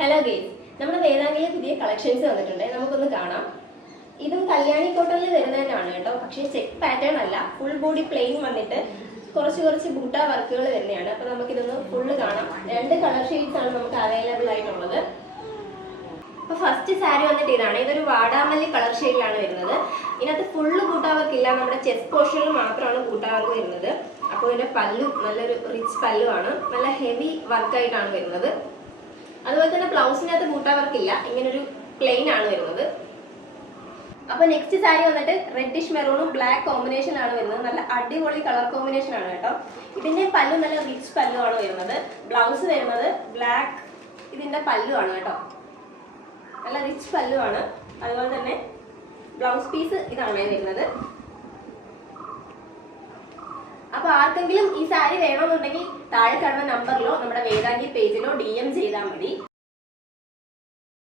Hello guys, നമ്മുടെ വേദാംഗിലെ പുതിയ collections വന്നിട്ടുണ്ട്. നമുക്കൊന്ന് കാണാം. ഇതും കല്യാണി കോട്ടണിൽ വരുന്നതിനാണ് കേട്ടോ. പക്ഷേ ചെക്ക് പാറ്റേൺ അല്ല, ഫുൾ ബോഡി പ്ലെയിൻ വന്നിട്ട് കുറച്ച് ബൂട്ട വർക്കുകൾ വരുന്നതാണ്. അപ്പോൾ നമുക്കിതൊന്ന് ഫുള്ള് കാണാം. 2 കളർ ഷെയ്ഡ്സ് ആണ് നമുക്ക് അവൈലബിൾ ആയിട്ടുള്ളത്. അപ്പോൾ ഫസ്റ്റ് സാരി വന്നിട്ട് ഇതാണ്. ഇതൊരു വാടാമല്ലി കളർ ഷെയ്ഡിലാണ് വരുന്നത്. ഇതിനകത്ത് ഫുള്ള് ബൂട്ട വർക്ക് ഇല്ല, നമ്മുടെ ചെസ്റ്റ് പോർഷനിൽ മാത്രമാണ് ബൂട്ട വർക്ക് വരുന്നത്. അപ്പോൾ ഇതിന്റെ പല്ലു നല്ലൊരു റിച്ച് പല്ലുവാണ്, നല്ല ഹെവി വർക്കായിട്ടാണ് വരുന്നത്. അതുപോലെ തന്നെ ബ്ലൗസിനകത്ത് ബൂട്ട വർക്ക് ഇല്ല, ഇങ്ങനൊരു പ്ലെയിൻ ആണ് വരുന്നത്. അപ്പൊ നെക്സ്റ്റ് സാരി വന്നിട്ട് റെഡിഷ് മെറൂണും ബ്ലാക്ക് കോമ്പിനേഷനിലാണ് വരുന്നത്. നല്ല അടിപൊളി കളർ കോമ്പിനേഷൻ ആണ് കേട്ടോ. ഇതിന്റെ പല്ലു നല്ല റിച്ച് പല്ലു ആണ് വരുന്നത്. ബ്ലൗസ് വരുന്നത് ബ്ലാക്ക്, ഇതിന്റെ പല്ലു ആണ് കേട്ടോ. നല്ല റിച്ച് പല്ലു ആണ്. അതുപോലെ തന്നെ ബ്ലൗസ് പീസ് ഇതാണ് വരുന്നത്. അപ്പൊ ആർക്കെങ്കിലും ഈ സാരി വേണമെന്നുണ്ടെങ്കിൽ താഴെ കാണുന്ന നമ്പറിലോ നമ്മുടെ വേദാംഗി പേജിലോ DM ചെയ്താൽ മതി.